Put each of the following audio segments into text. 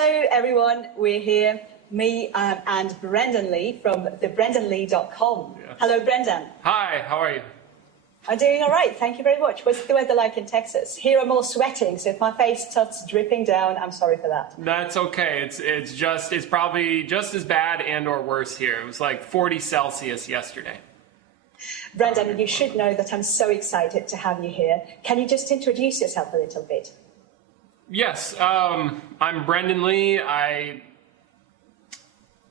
Hello, everyone. We're here, me and Brendan Lea from thebrendanlea.com. Yes. Hello, Brendan. Hi, how are you? I'm doing all right. Thank you very much. What's the weather like in Texas? Here I'm all sweating, so if my face starts dripping down, I'm sorry for that. That's okay. It's probably just as bad and or worse here. It was like 40 Celsius yesterday. Brendan, you should know that I'm so excited to have you here. Can you just introduce yourself a little bit? Yes, I'm Brendan Lea. I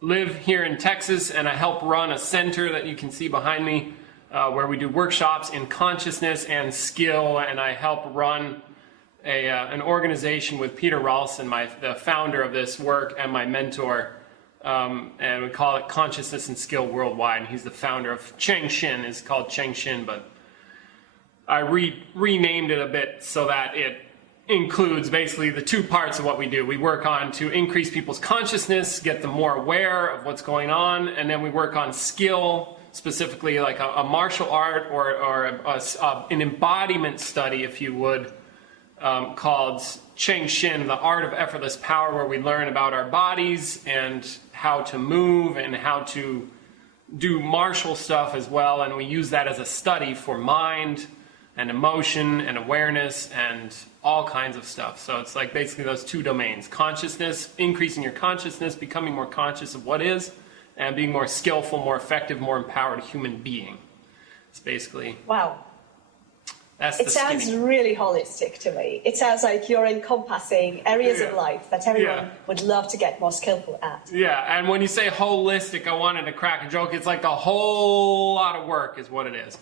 live here in Texas, and I help run a center that you can see behind me, where we do workshops in consciousness and skill, and I help run an organization with Peter Ralston, the founder of this work and my mentor, and we call it Consciousness and Skill Worldwide. And he's the founder of Cheng Hsin. It's called Cheng Hsin, but I renamed it a bit so that it includes basically the two parts of what we do. We work on to increase people's consciousness, get them more aware of what's going on, and then we work on skill, specifically like a martial art or an embodiment study, if you would, called Cheng Hsin, the art of effortless power, where we learn about our bodies and how to move and how to do martial stuff as well, and we use that as a study for mind and emotion and awareness and all kinds of stuff. So it's like basically those two domains: consciousness, increasing your consciousness, becoming more conscious of what is, and being more skillful, more effective, more empowered human being. It's basically... Wow. That's it sounds really holistic to me. It sounds like you're encompassing areas of life that everyone would love to get more skillful at. Yeah, and when you say holistic, I wanted to crack a joke. It's like a whole lot of work is what it is.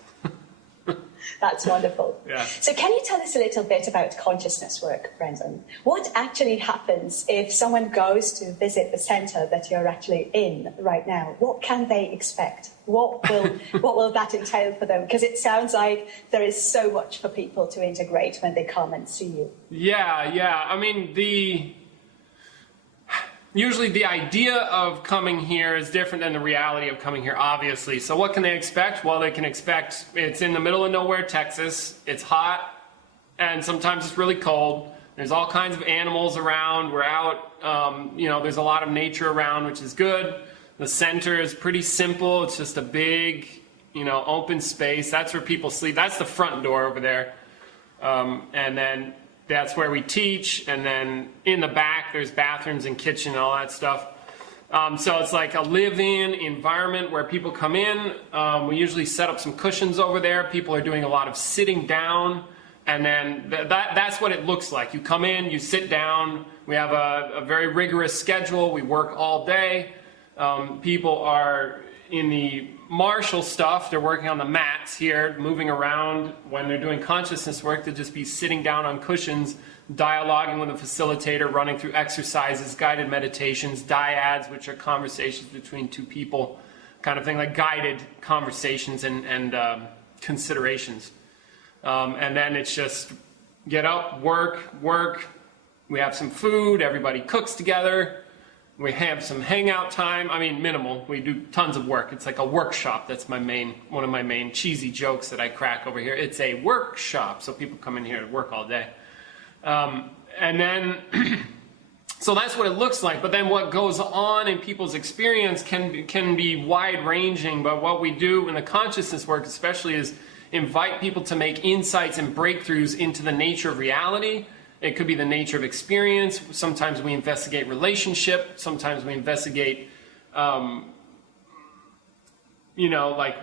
That's wonderful. Yeah. So can you tell us a little bit about consciousness work, Brendan? What actually happens if someone goes to visit the center that you're actually in right now? What can they expect? What will that entail for them? Because it sounds like there is so much for people to integrate when they come and see you. Yeah. I mean, usually the idea of coming here is different than the reality of coming here, obviously. So what can they expect? Well, they can expect it's in the middle of nowhere, Texas. It's hot, and sometimes it's really cold. There's all kinds of animals around. We're out, there's a lot of nature around, which is good. The center is pretty simple. It's just a big, open space. That's where people sleep. That's the front door over there. And then that's where we teach, and then in the back there's bathrooms and kitchen and all that stuff. So it's like a live-in environment where people come in. We usually set up some cushions over there. People are doing a lot of sitting down, and then that's what it looks like. You come in, you sit down. We have a very rigorous schedule. We work all day. People are in the martial stuff. They're working on the mats here, moving around. When they're doing consciousness work, they'll just be sitting down on cushions, dialoguing with a facilitator, running through exercises, guided meditations, dyads, which are conversations between two people, kind of thing, like guided conversations and considerations. And then it's just get up, work. We have some food. Everybody cooks together. We have some hangout time. I mean, minimal. We do tons of work. It's like a workshop. That's one of my main cheesy jokes that I crack over here. It's a workshop, so people come in here to work all day. And then, so that's what it looks like. But then what goes on in people's experience can be wide-ranging. But what we do in the consciousness work especially is invite people to make insights and breakthroughs into the nature of reality. It could be the nature of experience. Sometimes we investigate relationship. Sometimes we investigate, like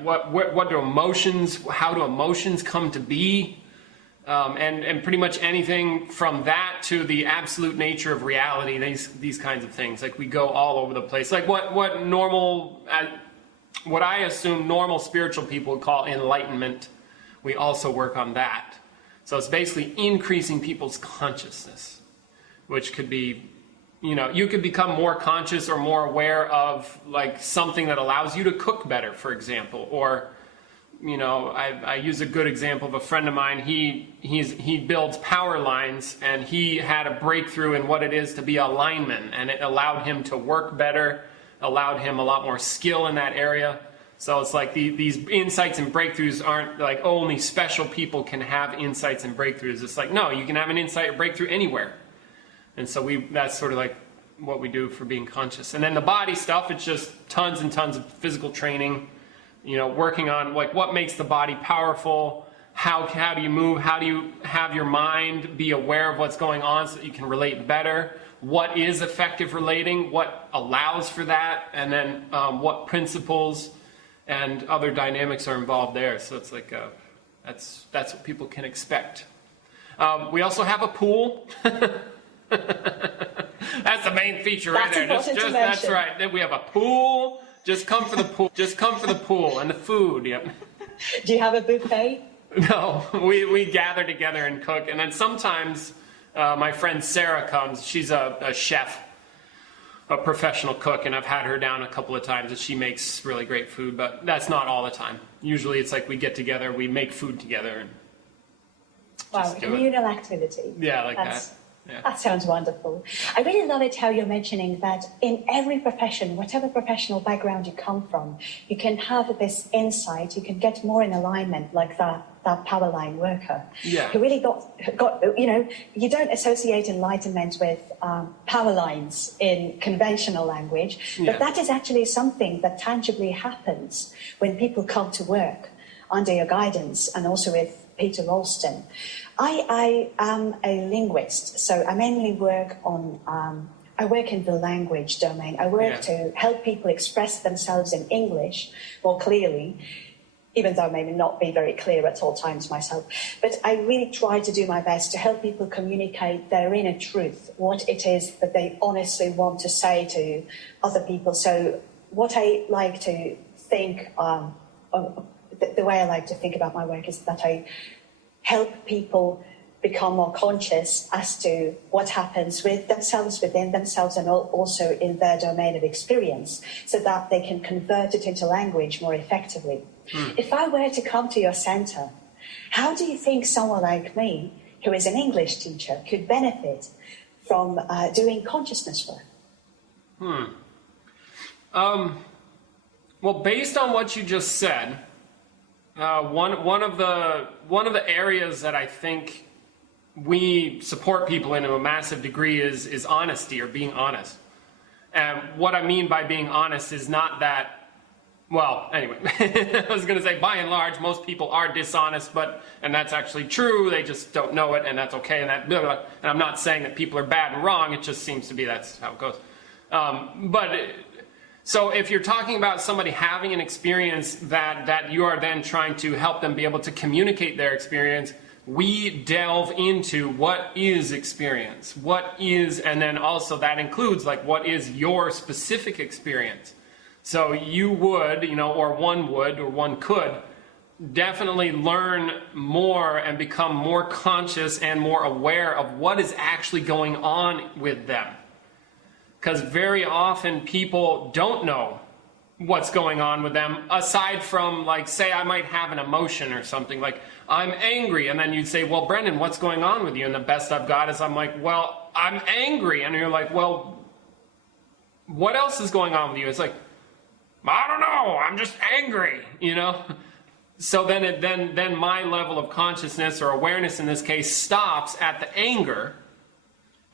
what do emotions, how do emotions come to be? And pretty much anything from that to the absolute nature of reality, these kinds of things. Like we go all over the place. Like what I assume normal spiritual people would call enlightenment. We also work on that. So it's basically increasing people's consciousness, which could be, you could become more conscious or more aware of like something that allows you to cook better, for example. Or, I use a good example of a friend of mine. He builds power lines, and he had a breakthrough in what it is to be a lineman, and it allowed him to work better, allowed him a lot more skill in that area. So it's like these insights and breakthroughs aren't like only special people can have insights and breakthroughs. It's like, no, you can have an insight or breakthrough anywhere. And so that's sort of like what we do for being conscious. And then the body stuff, it's just tons and tons of physical training, working on like what makes the body powerful, how do you move, how do you have your mind be aware of what's going on so that you can relate better, what is effective relating, what allows for that, and then what principles and other dynamics are involved there. So it's like that's what people can expect. We also have a pool. That's the main feature right there. That's right. Then we have a pool. Just come for the pool. Just come for the pool and the food. Yep. Do you have a buffet? No, we gather together and cook, and then sometimes my friend Sarah comes. She's a chef, a professional cook, and I've had her down a couple of times, and she makes really great food. But that's not all the time. Usually, it's like we get together, we make food together, and wow, communal activity. Yeah, like that. Yeah. That sounds wonderful. I really love it how you're mentioning that in every profession, whatever professional background you come from, you can have this insight, you can get more in alignment like that power line worker. Yeah. Who really got, you don't associate enlightenment with power lines in conventional language, but that is actually something that tangibly happens when people come to work under your guidance and also with Peter Ralston. I am a linguist, so I mainly work on, I work in the language domain. I work to help people express themselves in English more clearly, even though I may not be very clear at all times myself. But I really try to do my best to help people communicate their inner truth, what it is that they honestly want to say to other people. So what I like to think, the way I like to think about my work is that I help people become more conscious as to what happens with themselves, within themselves, and also in their domain of experience, so that they can convert it into language more effectively. If I were to come to your centre, how do you think someone like me, who is an English teacher, could benefit from doing consciousness work? Well, based on what you just said, one of the areas that I think we support people in to a massive degree is honesty, or being honest. And what I mean by being honest is not that, well, anyway, I was going to say by and large, most people are dishonest, and that's actually true, they just don't know it, and that's okay, and that, blah, blah, blah. And I'm not saying that people are bad and wrong, it just seems to be that's how it goes. So if you're talking about somebody having an experience that you are then trying to help them be able to communicate their experience, we delve into what is experience, and then also that includes like what is your specific experience. So you would, or one could definitely learn more and become more conscious and more aware of what is actually going on with them. Because very often people don't know what's going on with them, aside from, like, say I might have an emotion or something, like I'm angry, and then you'd say, well, Brendan, what's going on with you? And the best I've got is I'm like, well, I'm angry. And you're like, well, what else is going on with you? It's like, I don't know, I'm just angry, So then my level of consciousness or awareness in this case stops at the anger.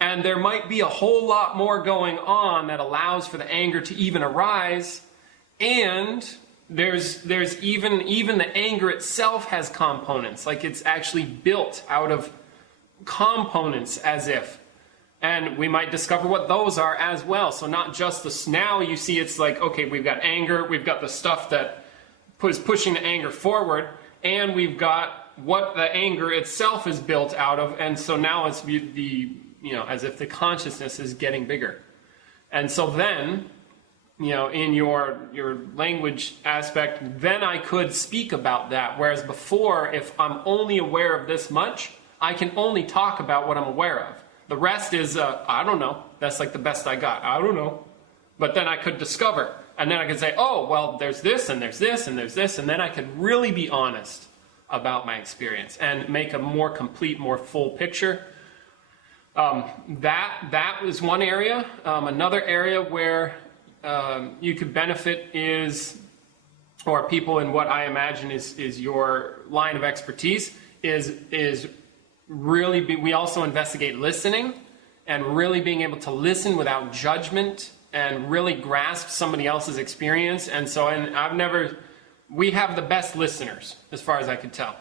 And there might be a whole lot more going on that allows for the anger to even arise. And there's even the anger itself has components. Like it's actually built out of components as if. And we might discover what those are as well. So not just now you see it's like, okay, we've got anger, we've got the stuff that is pushing the anger forward, and we've got what the anger itself is built out of. And so now it's as if the consciousness is getting bigger. And so then, in your language aspect, then I could speak about that. Whereas before, if I'm only aware of this much, I can only talk about what I'm aware of. The rest is, I don't know. That's like the best I got. I don't know. But then I could discover. And then I could say, oh, well, there's this, and there's this, and there's this. And then I could really be honest about my experience and make a more complete, more full picture. That is one area. Another area where you could benefit is, or people in what I imagine is your line of expertise, is really we also investigate listening and really being able to listen without judgment and really grasp somebody else's experience. And so, we have the best listeners, as far as I could tell.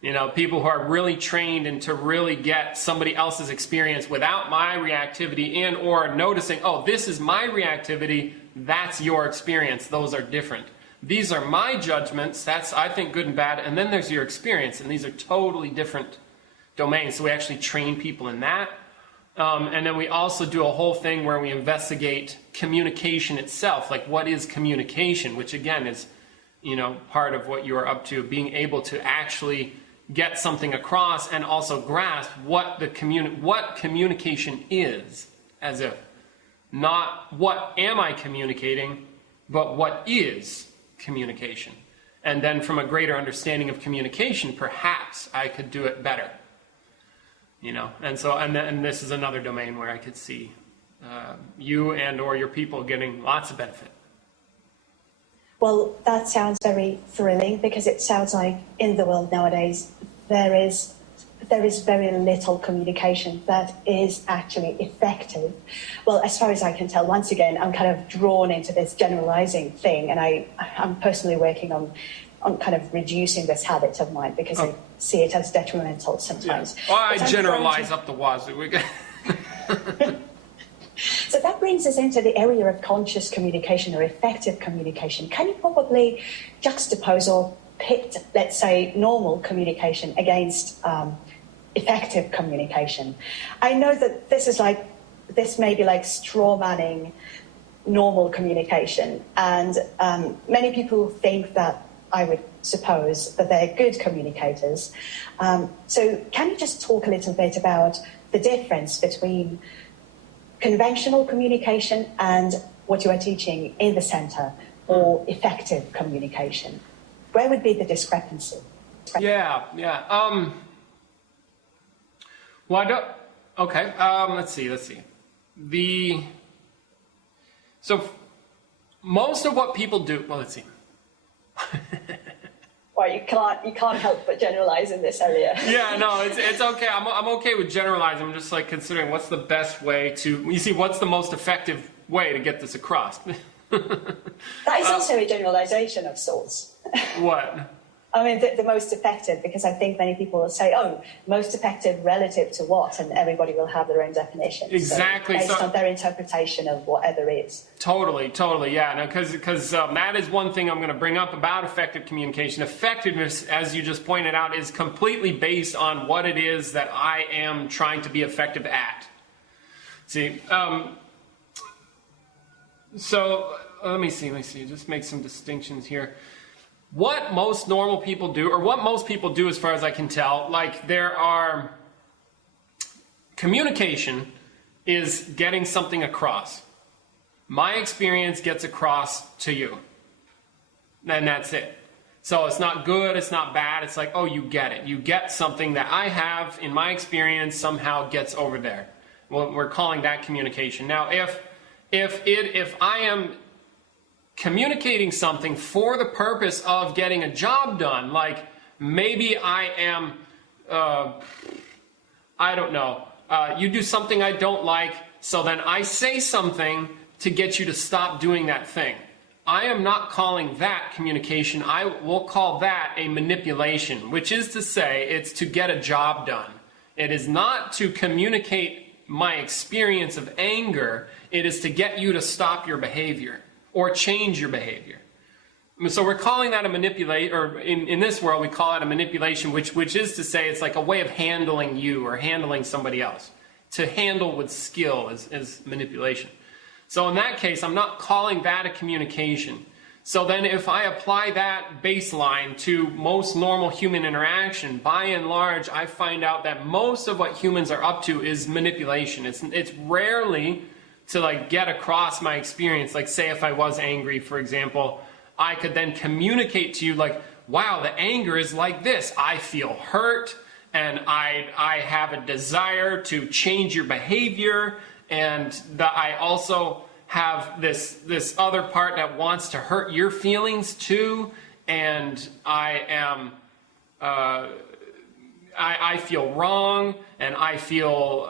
You know, people who are really trained and to really get somebody else's experience without my reactivity in, or noticing, oh, this is my reactivity, that's your experience, those are different. These are my judgments, that's, I think, good and bad, and then there's your experience, and these are totally different domains. So we actually train people in that. And then we also do a whole thing where we investigate communication itself, like what is communication, which again is, you know, part of what you are up to, being able to actually get something across and also grasp what communication is, as if not what am I communicating, but what is communication. And then from a greater understanding of communication, perhaps I could do it better. You know, and so, and this is another domain where I could see you and or your people getting lots of benefit. Well, that sounds very thrilling, because it sounds like in the world nowadays there is very little communication that is actually effective. Well, as far as I can tell, once again, I'm kind of drawn into this generalizing thing, and I'm personally working on kind of reducing this habit of mine, because I see it as detrimental sometimes. Yeah. Well, I generalize up the wazoo. So that brings us into the area of conscious communication or effective communication. Can you probably juxtapose or pit, let's say, normal communication against effective communication? I know that this may be like straw manning normal communication, and many people think that, I would suppose, that they're good communicators. So can you just talk a little bit about the difference between conventional communication and what you are teaching in the center, or effective communication? Where would be the discrepancy? Yeah. Well, I don't. Okay. Let's see. So most of what people do. Well, let's see. Well, you can't help but generalize in this area. Yeah, no, it's okay. I'm okay with generalizing. I'm just like considering what's the best way to. You see, what's the most effective way to get this across? That is also a generalization of sorts. What? I mean, the most effective, because I think many people will say, oh, most effective relative to what? And everybody will have their own definition. Exactly. So based on their interpretation of whatever is. Totally, yeah. No, because that is one thing I'm going to bring up about effective communication. Effectiveness, as you just pointed out, is completely based on what it is that I am trying to be effective at. See, so let me see. Just make some distinctions here. What most normal people do, or what most people do as far as I can tell, like communication is getting something across. My experience gets across to you. And that's it. So it's not good, it's not bad, it's like, oh, you get it. You get something that I have in my experience somehow gets over there. Well, we're calling that communication. Now, if I am communicating something for the purpose of getting a job done, like maybe I am, I don't know, you do something I don't like, so then I say something to get you to stop doing that thing. I am not calling that communication. I will call that a manipulation, which is to say it's to get a job done. It is not to communicate my experience of anger. It is to get you to stop your behavior or change your behavior. So we're calling that a manipulate, or in this world we call it a manipulation, which is to say it's like a way of handling you or handling somebody else. To handle with skill is manipulation. So in that case, I'm not calling that a communication. So then if I apply that baseline to most normal human interaction, by and large, I find out that most of what humans are up to is manipulation. It's rarely to like get across my experience. Like say if I was angry, for example, I could then communicate to you like, wow, the anger is like this. I feel hurt and I have a desire to change your behavior, and that I also have this other part that wants to hurt your feelings too, and I I feel wrong, and I feel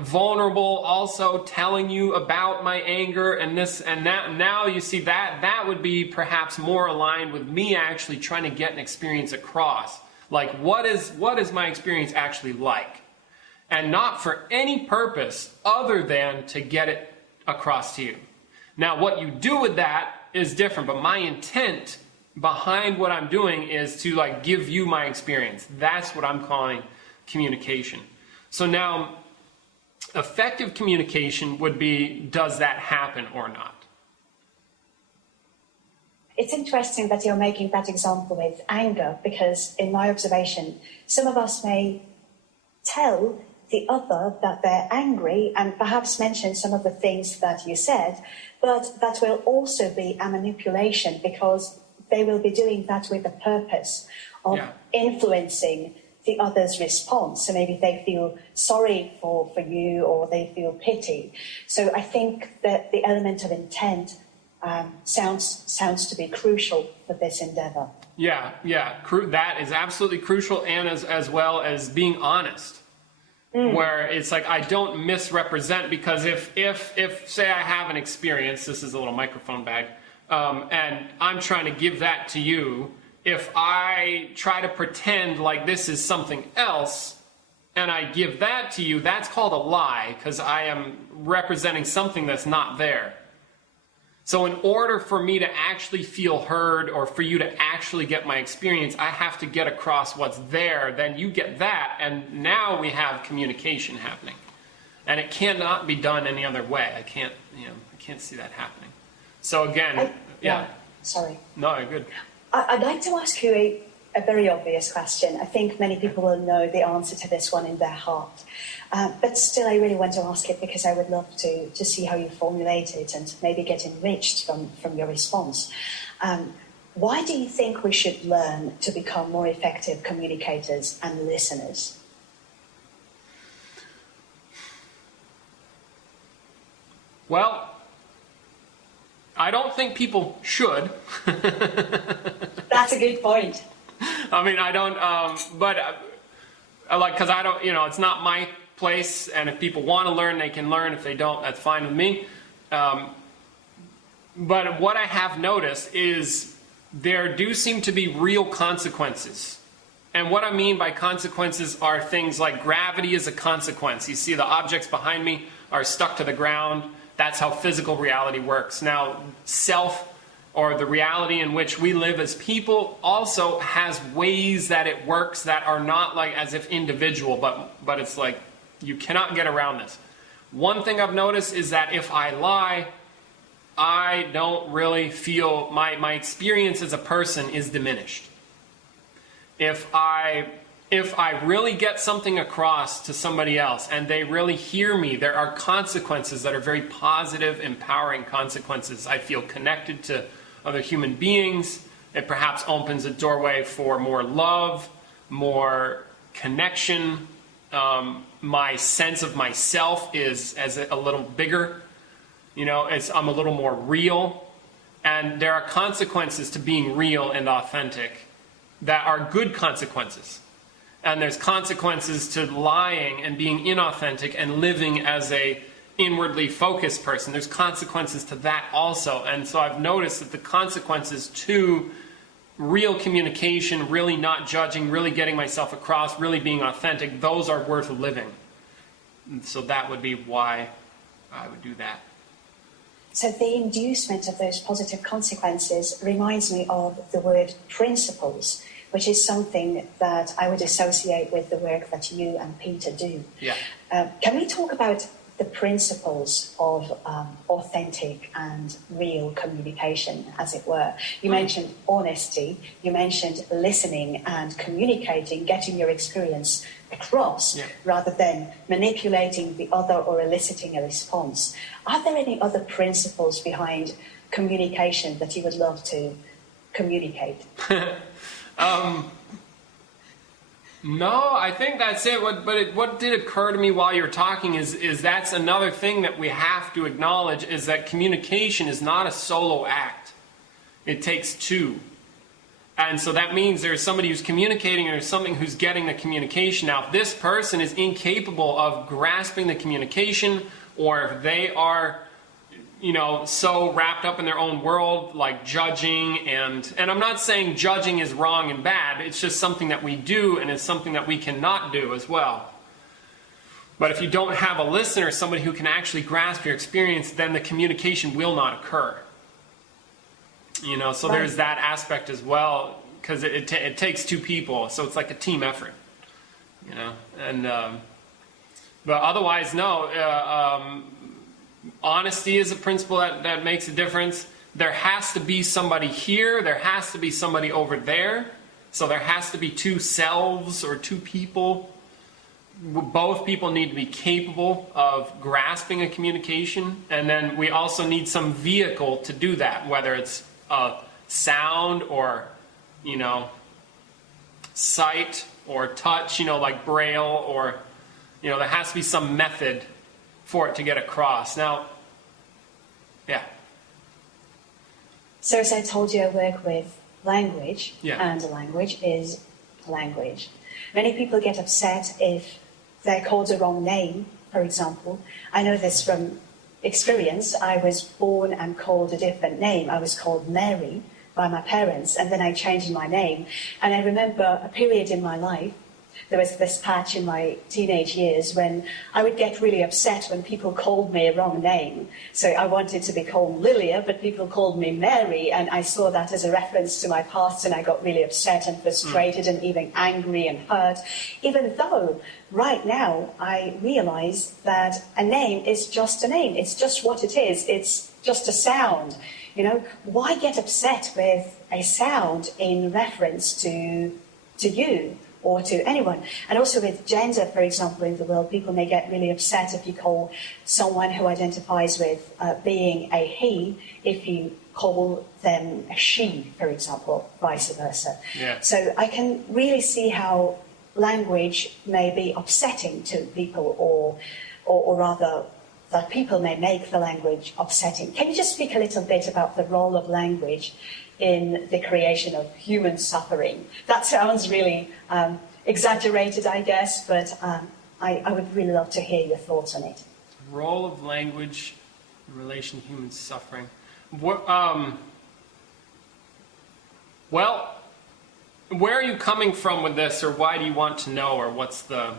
vulnerable also telling you about my anger and this and that. Now you see that would be perhaps more aligned with me actually trying to get an experience across. Like, what is my experience actually like? And not for any purpose other than to get it across to you. Now, what you do with that is different, but my intent behind what I'm doing is to like give you my experience. That's what I'm calling communication. So now, effective communication would be, does that happen or not? It's interesting that you're making that example with anger, because in my observation, some of us may tell the other that they're angry and perhaps mention some of the things that you said, but that will also be a manipulation, because they will be doing that with the purpose of influencing the other's response. So maybe they feel sorry for you, or they feel pity. So I think that the element of intent sounds to be crucial for this endeavor. Yeah. That is absolutely crucial, and as well as being honest. Where it's like, I don't misrepresent, because if say I have an experience, this is a little microphone bag, and I'm trying to give that to you, if I try to pretend like this is something else and I give that to you, that's called a lie, because I am representing something that's not there. So in order for me to actually feel heard, or for you to actually get my experience, I have to get across what's there. Then you get that, and now we have communication happening. And it cannot be done any other way. I can't see that happening. So again, Sorry. No, you're good. I'd like to ask you a very obvious question. I think many people will know the answer to this one in their heart. But still, I really want to ask it, because I would love to see how you formulate it and maybe get enriched from your response. Why do you think we should learn to become more effective communicators and listeners? Well, I don't think people should. That's a good point. I mean, I don't, because I don't, it's not my place, and if people want to learn, they can learn. If they don't, that's fine with me. But what I have noticed is there do seem to be real consequences. And what I mean by consequences are things like gravity is a consequence. You see the objects behind me are stuck to the ground. That's how physical reality works. Now, self, or the reality in which we live as people, also has ways that it works that are not like as if individual, but it's like you cannot get around this. One thing I've noticed is that if I lie, I don't really feel, my experience as a person is diminished. If I really get something across to somebody else and they really hear me, there are consequences that are very positive, empowering consequences. I feel connected to other human beings. It perhaps opens a doorway for more love, more connection. My sense of myself is a little bigger. I'm a little more real. And there are consequences to being real and authentic that are good consequences. And there's consequences to lying and being inauthentic and living as a inwardly focused person. There's consequences to that also. And so I've noticed that the consequences to real communication, really not judging, really getting myself across, really being authentic, those are worth living. And so that would be why I would do that. So the inducement of those positive consequences reminds me of the word principles, which is something that I would associate with the work that you and Peter do. Yeah. Can we talk about the principles of authentic and real communication, as it were? You mentioned honesty, you mentioned listening and communicating, getting your experience across, rather than manipulating the other or eliciting a response. Are there any other principles behind communication that you would love to communicate? No, I think that's it. What did occur to me while you were talking is that's another thing that we have to acknowledge, is that communication is not a solo act. It takes two. And so that means there's somebody who's communicating and there's something who's getting the communication. Now, if this person is incapable of grasping the communication, or if they are, so wrapped up in their own world, like judging, and I'm not saying judging is wrong and bad, it's just something that we do, and it's something that we cannot do as well. But if you don't have a listener, somebody who can actually grasp your experience, then the communication will not occur. So there's that aspect as well, because it takes two people, so it's like a team effort, and but otherwise, no, honesty is a principle that makes a difference. There has to be somebody here, there has to be somebody over there, so there has to be two selves or two people. Both people need to be capable of grasping a communication, and then we also need some vehicle to do that, whether it's sound or, sight or touch, like Braille, or, there has to be some method for it to get across. Now, yeah. So as I told you, I work with language, Yeah. and language is language. Many people get upset if they're called the wrong name, for example. I know this from experience. I was born and called a different name. I was called Mary by my parents, and then I changed my name. And I remember a period in my life, there was this patch in my teenage years when I would get really upset when people called me a wrong name. So I wanted to be called Lilia, but people called me Mary, and I saw that as a reference to my past, and I got really upset and frustrated and even angry and hurt, even though right now I realize that a name is just a name. It's just what it is. It's just a sound. Why get upset with a sound in reference to you or to anyone? And also with gender, for example, in the world, people may get really upset if you call someone who identifies with being a he, if you call them a she, for example, vice versa. Yeah. So I can really see how language may be upsetting to people, or rather that people may make the language upsetting. Can you just speak a little bit about the role of language in the creation of human suffering? That sounds really exaggerated, I guess, but I would really love to hear your thoughts on it. Role of language in relation to human suffering. Well, where are you coming from with this, or why do you want to know, or what's the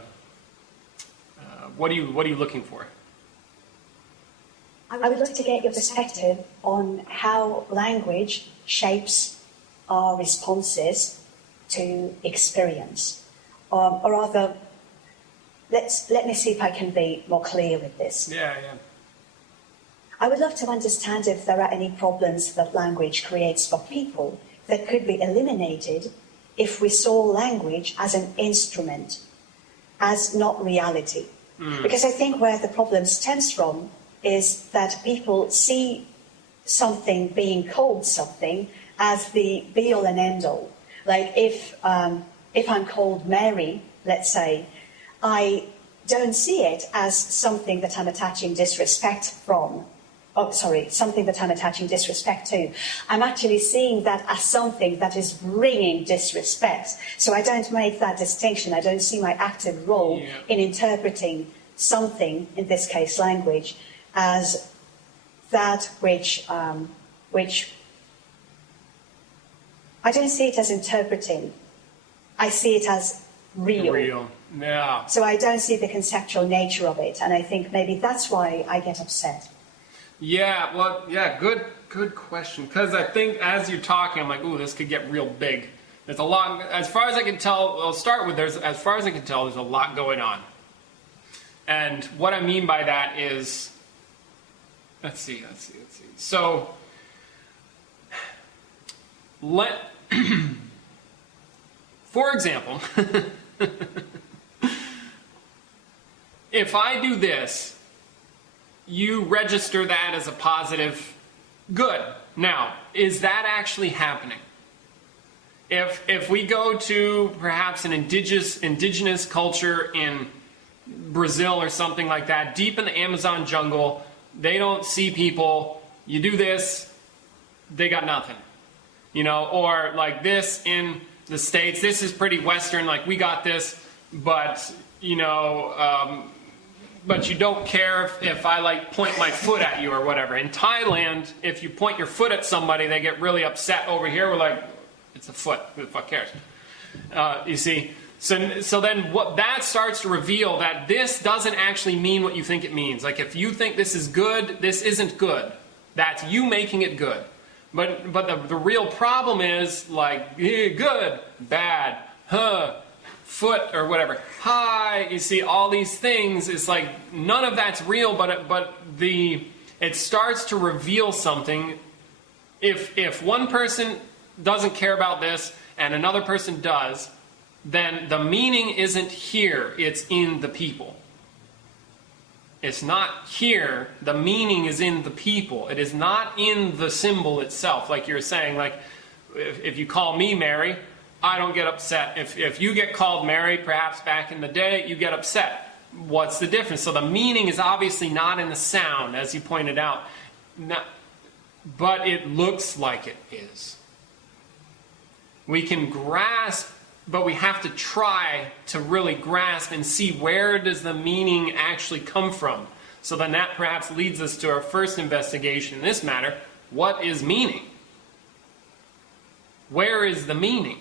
what are you looking for? I would like to get your perspective on how language shapes our responses to experience. Or rather, let me see if I can be more clear with this. Yeah. I would love to understand if there are any problems that language creates for people that could be eliminated if we saw language as an instrument, as not reality. Because I think where the problem stems from is that people see something being called something as the be-all and end-all. Like if I'm called Mary, let's say, I don't see it as something that I'm attaching disrespect from. Something that I'm attaching disrespect to. I'm actually seeing that as something that is bringing disrespect. So I don't make that distinction. I don't see my active role in interpreting something, in this case language, as that which I don't see it as interpreting. I see it as real. Yeah. So I don't see the conceptual nature of it, and I think maybe that's why I get upset. Yeah, well, yeah, good question. Because I think as you're talking, I'm like, ooh, this could get real big. There's a lot, as far as I can tell, I'll start with, as far as I can tell, there's a lot going on. And what I mean by that is, let's see. So, for example, if I do this, you register that as a positive good. Now, is that actually happening? If we go to perhaps an indigenous culture in Brazil or something like that, deep in the Amazon jungle, they don't see people, you do this, they got nothing. You know, or like this in the States, this is pretty Western, like we got this, but, you know, but you don't care if I like point my foot at you or whatever. In Thailand, if you point your foot at somebody, they get really upset. Over here, we're like, it's a foot, who the fuck cares? You see? So then what that starts to reveal that this doesn't actually mean what you think it means. Like if you think this is good, this isn't good. That's you making it good. But the real problem is like good, bad, foot or whatever, hi. You see all these things. It's like none of that's real. But it starts to reveal something. If one person doesn't care about this and another person does, then the meaning isn't here, it's in the people. It's not here, the meaning is in the people. It is not in the symbol itself. Like you were saying, like if you call me Mary, I don't get upset. If you get called Mary, perhaps back in the day, you get upset. What's the difference? So the meaning is obviously not in the sound, as you pointed out, but it looks like it is. We can grasp, but we have to try to really grasp and see where does the meaning actually come from. So then that perhaps leads us to our first investigation in this matter. What is meaning? Where is the meaning?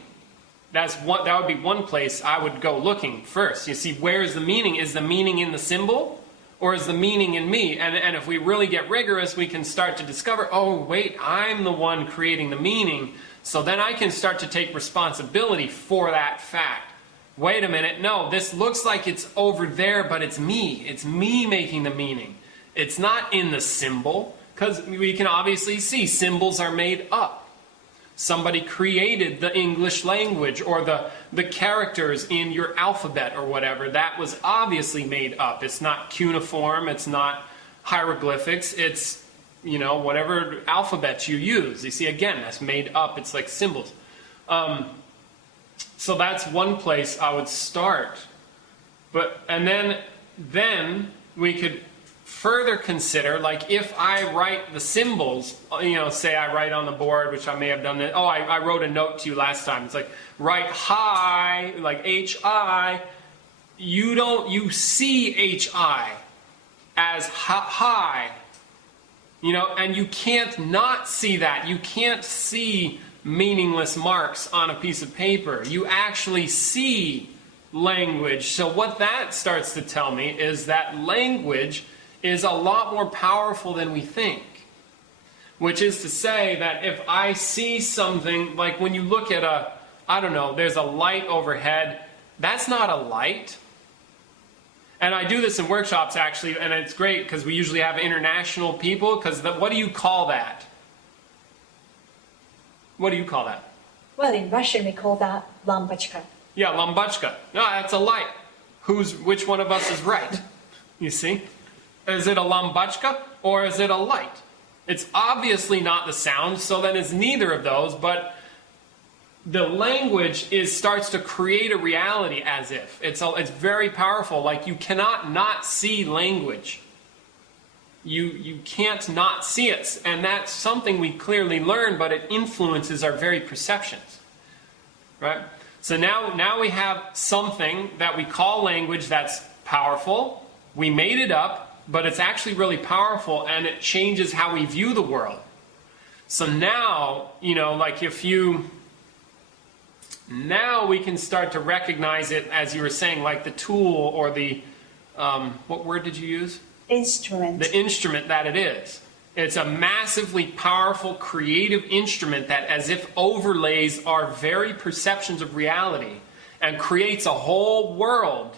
That would be one place I would go looking first. You see, where is the meaning? Is the meaning in the symbol? Or is the meaning in me? And if we really get rigorous, we can start to discover, oh, wait, I'm the one creating the meaning. So then I can start to take responsibility for that fact. Wait a minute, no, this looks like it's over there, but it's me. It's me making the meaning. It's not in the symbol, because we can obviously see symbols are made up. Somebody created the English language or the characters in your alphabet or whatever. That was obviously made up. It's not cuneiform, it's not hieroglyphics, it's, you know, whatever alphabet you use. You see, again, that's made up. It's like symbols. So that's one place I would start. And then we could further consider, like if I write the symbols, you know, say I write on the board, which I may have done. I wrote a note to you last time. It's like, write hi, like H-I. You see H-I as hi. You know, and you can't not see that. You can't see meaningless marks on a piece of paper. You actually see language. So what that starts to tell me is that language is a lot more powerful than we think. Which is to say that if I see something, like when you look at I don't know, there's a light overhead, that's not a light. And I do this in workshops, actually, and it's great because we usually have international people, because what do you call that? What do you call that? Well, in Russian, we call that lampochka. Yeah, lampochka. No, that's a light. Which one of us is right? You see? Is it a lampochka or is it a light? It's obviously not the sound, so then it's neither of those, but the language starts to create a reality as if. It's very powerful. Like you cannot not see language. You can't not see it. And that's something we clearly learn, but it influences our very perceptions. Right? So now we have something that we call language that's powerful. We made it up, but it's actually really powerful, and it changes how we view the world. So now, you know, like now we can start to recognize it, as you were saying, like the tool or the, what word did you use? Instrument. The instrument that it is. It's a massively powerful, creative instrument that as if overlays our very perceptions of reality and creates a whole world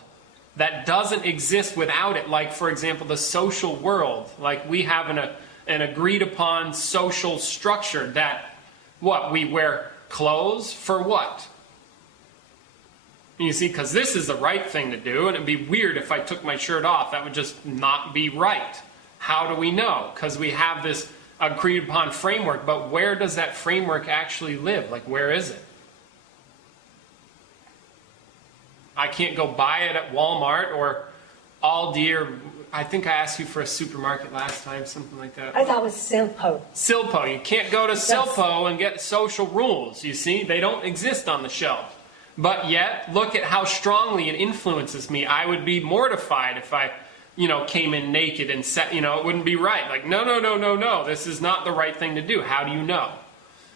that doesn't exist without it. Like, for example, the social world. Like we have an agreed upon social structure that, we wear clothes for what? You see, because this is the right thing to do, and it'd be weird if I took my shirt off. That would just not be right. How do we know? Because we have this agreed upon framework, but where does that framework actually live? Like, where is it? I can't go buy it at Walmart or Aldi or I think I asked you for a supermarket last time, something like that. Oh, that was Silpo. Silpo. You can't go to Silpo and get social rules, you see? They don't exist on the shelf. But yet, look at how strongly it influences me. I would be mortified if I, came in naked and set, it wouldn't be right. Like, no, this is not the right thing to do. How do you know?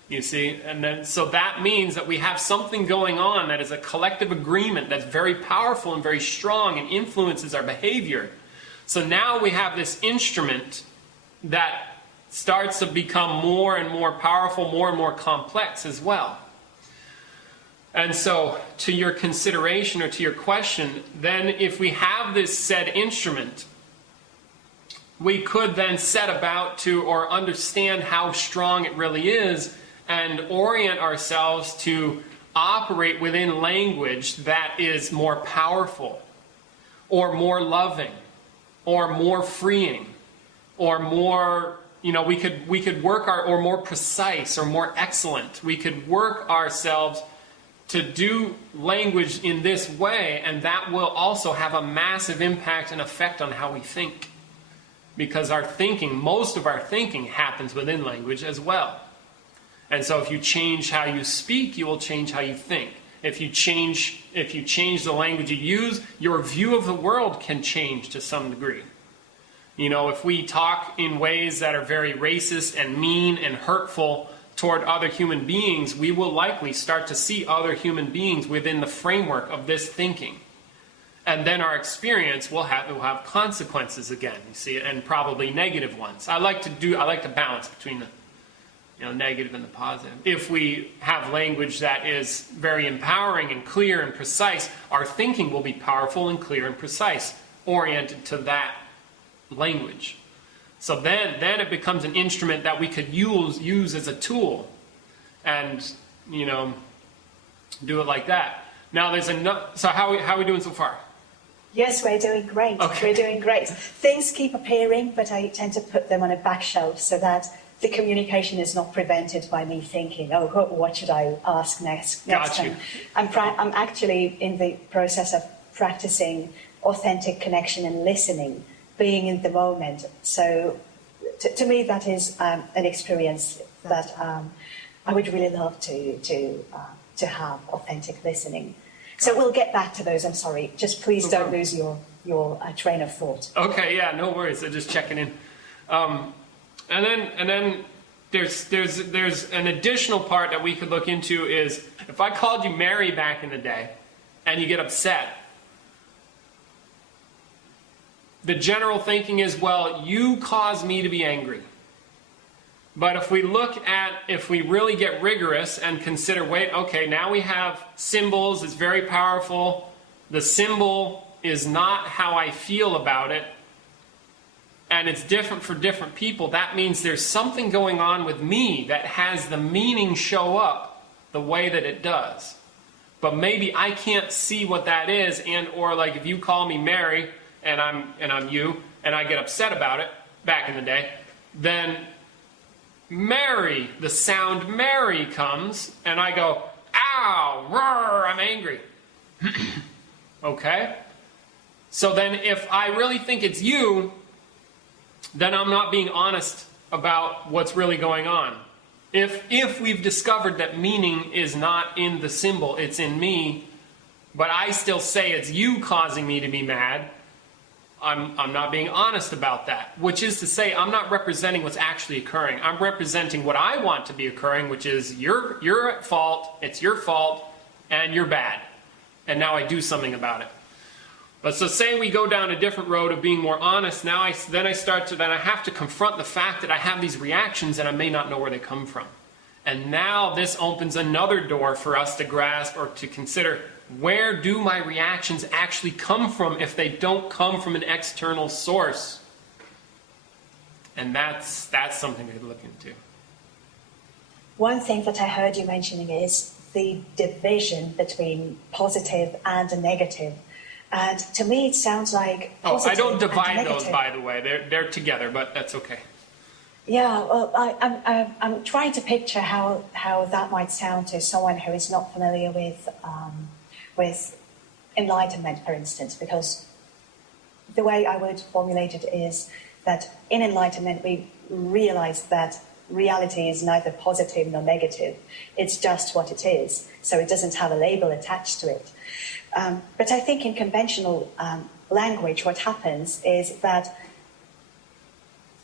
You see? And then, so that means that we have something going on that is a collective agreement that's very powerful and very strong and influences our behavior. So now we have this instrument that starts to become more and more powerful, more and more complex as well. And so, to your consideration or to your question, then if we have this said instrument, we could then set about to or understand how strong it really is and orient ourselves to operate within language that is more powerful or more loving or more freeing or more, we could work or more precise or more excellent. We could work ourselves to do language in this way, and that will also have a massive impact and effect on how we think. Because most of our thinking happens within language as well. And so if you change how you speak, you will change how you think. If you change the language you use, your view of the world can change to some degree. If we talk in ways that are very racist and mean and hurtful toward other human beings, we will likely start to see other human beings within the framework of this thinking. And then our experience will have consequences again, you see, and probably negative ones. I like to balance between the negative and the positive. If we have language that is very empowering and clear and precise, our thinking will be powerful and clear and precise, oriented to that language. So then it becomes an instrument that we could use as a tool and, do it like that. Now so how are we doing so far? Yes, we're doing great. Okay. We're doing great. Things keep appearing, but I tend to put them on a back shelf so that the communication is not prevented by me thinking, oh, what should I ask next time? I'm actually in the process of practicing authentic connection and listening, being in the moment. So to me, that is an experience that I would really love to have, authentic listening. So we'll get back to those. I'm sorry. Just please don't lose your train of thought. Okay, yeah, no worries. I'm just checking in. And then there's an additional part that we could look into is if I called you Mary back in the day and you get upset, the general thinking is, well, you caused me to be angry. But if we really get rigorous and consider, okay, now we have symbols, it's very powerful. The symbol is not how I feel about it. And it's different for different people. That means there's something going on with me that has the meaning show up the way that it does. But maybe I can't see what that is, or like if you call me Mary, and I'm you, and I get upset about it back in the day, then Mary, the sound Mary comes, and I go, ow, roar, I'm angry. Okay? So then if I really think it's you, then I'm not being honest about what's really going on. If we've discovered that meaning is not in the symbol, it's in me, but I still say it's you causing me to be mad, I'm not being honest about that. Which is to say, I'm not representing what's actually occurring. I'm representing what I want to be occurring, which is you're at fault, it's your fault, and you're bad. And now I do something about it. But so say we go down a different road of being more honest, then I have to confront the fact that I have these reactions and I may not know where they come from. And now this opens another door for us to grasp or to consider, where do my reactions actually come from if they don't come from an external source? And that's something we could look into. One thing that I heard you mentioning is the division between positive and negative. And to me, it sounds like I don't divide those, negative. by the way. They're together, but that's okay. Yeah, well, I'm trying to picture how that might sound to someone who is not familiar with enlightenment, for instance, because the way I would formulate it is that in enlightenment we realize that reality is neither positive nor negative. It's just what it is. So it doesn't have a label attached to it. But I think in conventional language, what happens is that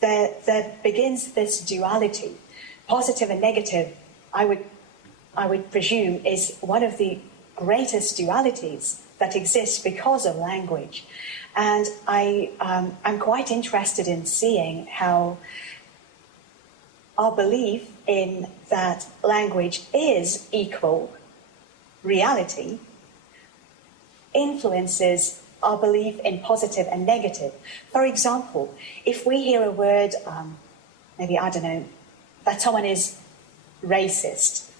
there begins this duality. Positive and negative, I would presume, is one of the greatest dualities that exists because of language. And I'm quite interested in seeing how our belief in that language is equal reality influences our belief in positive and negative. For example, if we hear a word, maybe, I don't know, that someone is racist,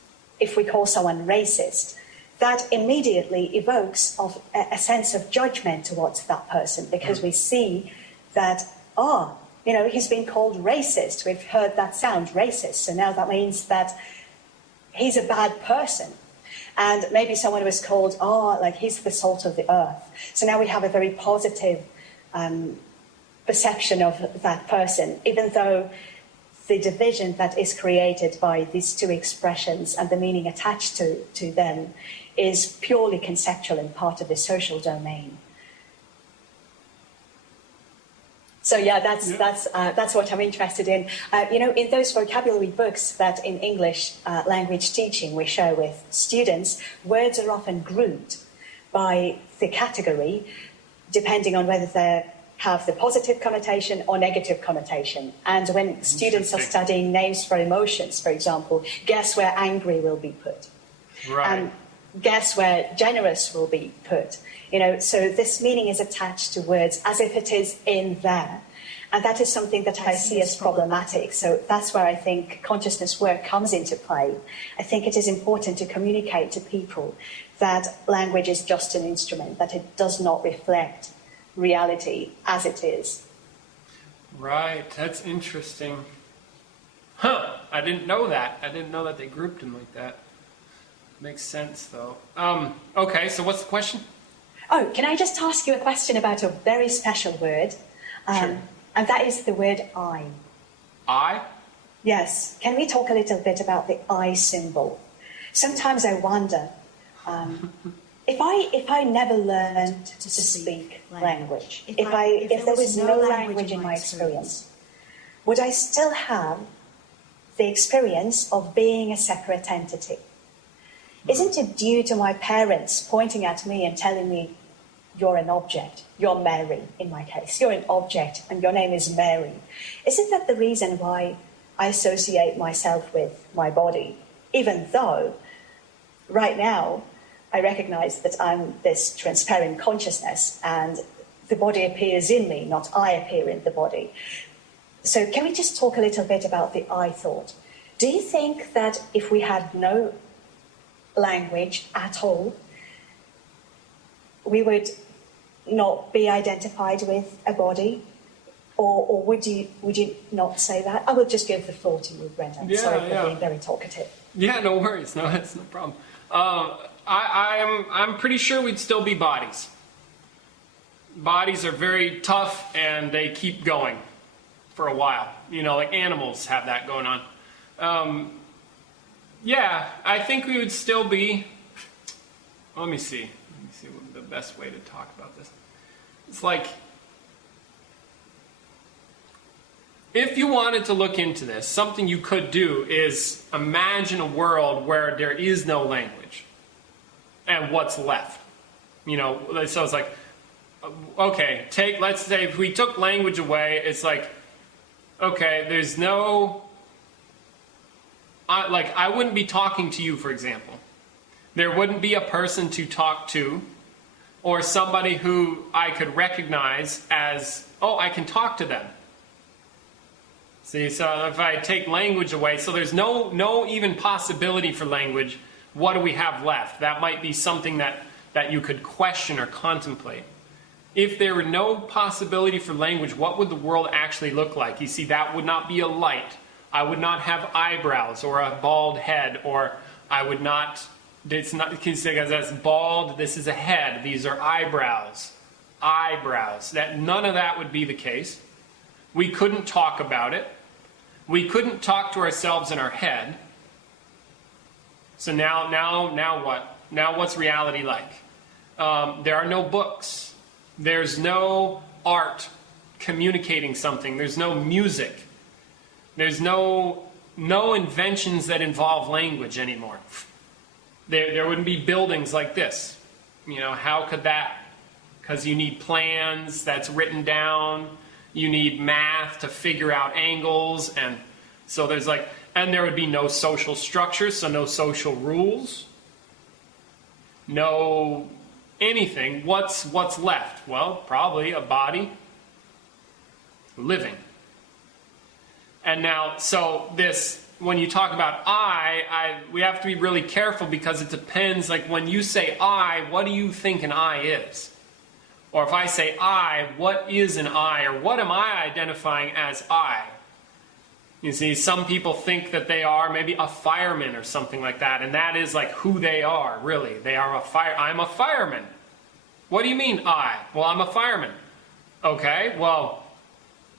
if we call someone racist, that immediately evokes a sense of judgment towards that person, because we see that, he's been called racist. We've heard that sound, racist. So now that means that he's a bad person. And maybe someone was called, he's the salt of the earth. So now we have a very positive perception of that person, even though the division that is created by these two expressions and the meaning attached to them is purely conceptual and part of the social domain. So that's what I'm interested in. In those vocabulary books that in English language teaching we share with students, words are often grouped by the category, depending on whether they have the positive connotation or negative connotation. And when students are studying names for emotions, for example, guess where angry will be put. Right. Guess where generous will be put. So this meaning is attached to words as if it is in there. And that is something that I see as problematic. So that's where I think consciousness work comes into play. I think it is important to communicate to people that language is just an instrument, that it does not reflect reality as it is. Right, that's interesting. Huh, I didn't know that. I didn't know that they grouped them like that. Makes sense, though. Okay, so what's the question? Oh, can I just ask you a question about a very special word? Sure. And that is the word I. I? Yes. Can we talk a little bit about the I symbol? Sometimes I wonder, if I never learned to speak language, if there was no language in my experience, would I still have the experience of being a separate entity? Isn't it due to my parents pointing at me and telling me, you're an object, you're Mary, in my case, you're an object and your name is Mary? Isn't that the reason why I associate myself with my body, even though right now I recognize that I'm this transparent consciousness and the body appears in me, not I appear in the body? So can we just talk a little bit about the I thought? Do you think that if we had no language at all, we would not be identified with a body? Or would you not say that? I will just give the floor to you, Brendan. Yeah, Sorry for being very talkative. Yeah, no worries. No, that's no problem. I'm pretty sure we'd still be bodies. Bodies are very tough and they keep going for a while. Like animals have that going on. Yeah, I think we would still be. Let me see what the best way to talk about this. It's like, if you wanted to look into this, something you could do is imagine a world where there is no language and what's left. So it's like, okay, let's say if we took language away, it's like, okay, there's no, I wouldn't be talking to you, for example. There wouldn't be a person to talk to or somebody who I could recognize as, I can talk to them. See, so if I take language away, so there's no even possibility for language, what do we have left? That might be something that you could question or contemplate. If there were no possibility for language, what would the world actually look like? You see, that would not be a light. I would not have eyebrows or a bald head, or I would not, it's not, because that's bald, this is a head, these are eyebrows. eyebrows, that none of that would be the case. We couldn't talk about it. We couldn't talk to ourselves in our head. So now what? Now what's reality like? There are no books. There's no art communicating something. There's no music. There's no inventions that involve language anymore. There wouldn't be buildings like this. You know, how could that? Because you need plans that's written down. You need math to figure out angles. And so there's like, and there would be no social structure, so no social rules. No anything. What's left? Well, probably a body living. And now, so this, when you talk about we have to be really careful because it depends, like when you say I, what do you think an I is? Or if I say I, what is an I? Or what am I identifying as I? You see, some people think that they are maybe a fireman or something like that, and that is like who they are, really. They are I'm a fireman. What do you mean, I? Well, I'm a fireman. Okay, well,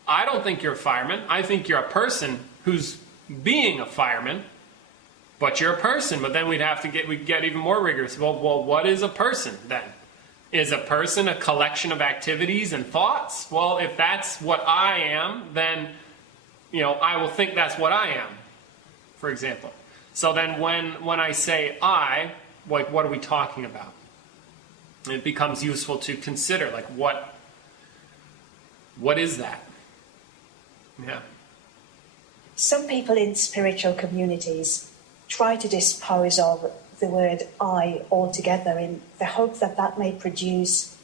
I don't think you're a fireman. I think you're a person who's being a fireman, but you're a person. But then we'd get even more rigorous. Well, what is a person then? Is a person a collection of activities and thoughts? Well, if that's what I am, then I will think that's what I am, for example. So then when I say I, like what are we talking about? It becomes useful to consider, like what is that? Yeah. Some people in spiritual communities try to dispose of the word I altogether in the hope that that may produce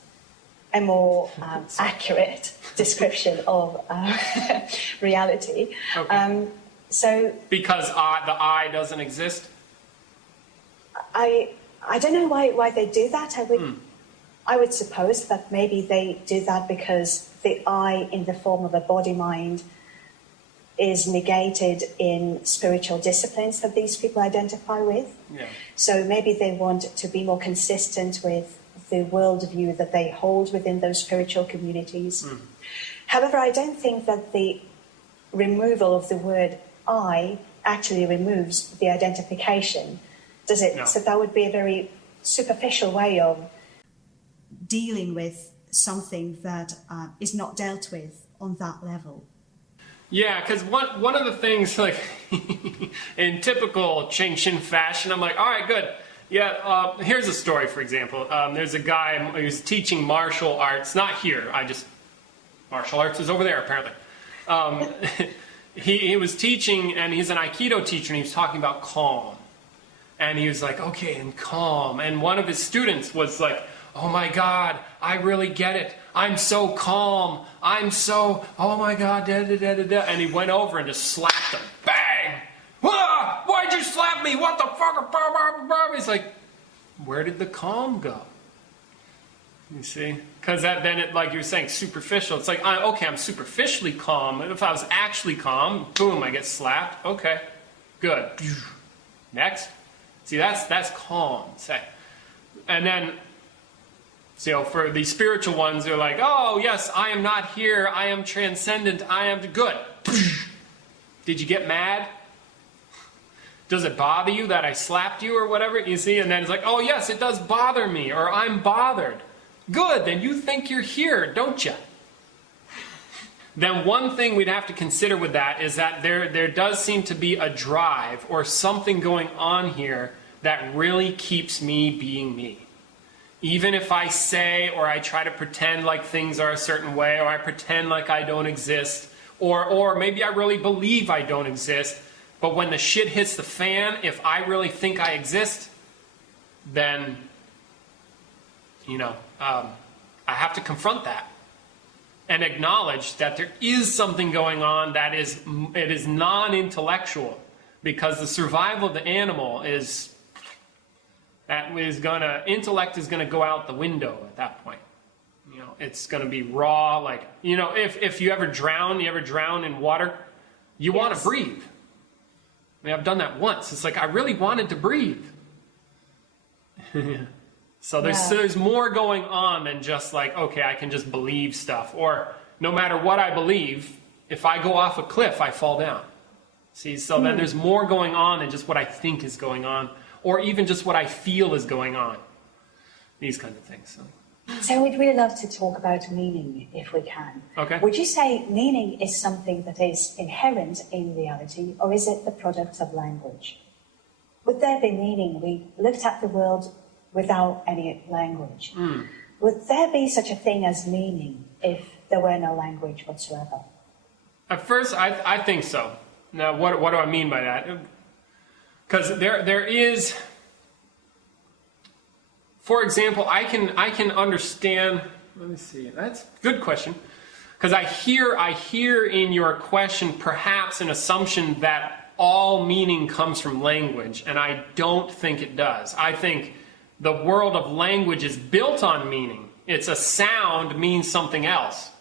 a more accurate description of reality. Okay. So because the I doesn't exist? I don't know why they do that. I would suppose that maybe they do that because the I in the form of a body-mind is negated in spiritual disciplines that these people identify with. Yeah. So maybe they want to be more consistent with the worldview that they hold within those spiritual communities. However, I don't think that the removal of the word I actually removes the identification, does it? No. So that would be a very superficial way of dealing with something that is not dealt with on that level. Yeah, because one of the things, like, in typical Cheng Hsin fashion, I'm like, all right, good. Yeah, here's a story, for example. There's a guy who's teaching martial arts, not here, martial arts is over there, apparently. He was teaching, and he's an Aikido teacher, and he was talking about calm. And he was like, okay, and calm. And one of his students was like, oh my God, I really get it. I'm so calm. Oh my God, da da da da da. And he went over and just slapped him. Bang! Ah, why'd you slap me? What the fuck? He's like, where did the calm go? You see? Because then it, like you were saying, superficial. It's like, okay, I'm superficially calm. If I was actually calm, boom, I get slapped. Okay, good. Next. See, that's calm. Say. And then, so for the spiritual ones, they're like, oh, yes, I am not here. I am transcendent. I am good. Did you get mad? Does it bother you that I slapped you or whatever? You see? And then it's like, oh, yes, it does bother me, or I'm bothered. Good, then you think you're here, don't you? Then one thing we'd have to consider with that is that there does seem to be a drive or something going on here that really keeps me being me. Even if I say or I try to pretend like things are a certain way, or I pretend like I don't exist, or maybe I really believe I don't exist, but when the shit hits the fan, if I really think I exist, then, I have to confront that and acknowledge that there is something going on that is non-intellectual, because the survival of the animal intellect is gonna go out the window at that point. It's gonna be raw, like, if you ever drown in water, you want to breathe. I mean, I've done that once. It's like, I really wanted to breathe. So there's more going on than just like, okay, I can just believe stuff. Or no matter what I believe, if I go off a cliff, I fall down. See, so then there's more going on than just what I think is going on, or even just what I feel is going on. These kinds of things. So we'd really love to talk about meaning, if we can. Okay. Would you say meaning is something that is inherent in reality, or is it the product of language? Would there be meaning? We looked at the world without any language. Would there be such a thing as meaning if there were no language whatsoever? At first, I think so. Now, what do I mean by that? Because there is, for example, I can understand. Let me see. That's a good question. Because I hear in your question perhaps an assumption that all meaning comes from language, and I don't think it does. I think the world of language is built on meaning. It's a sound means something else.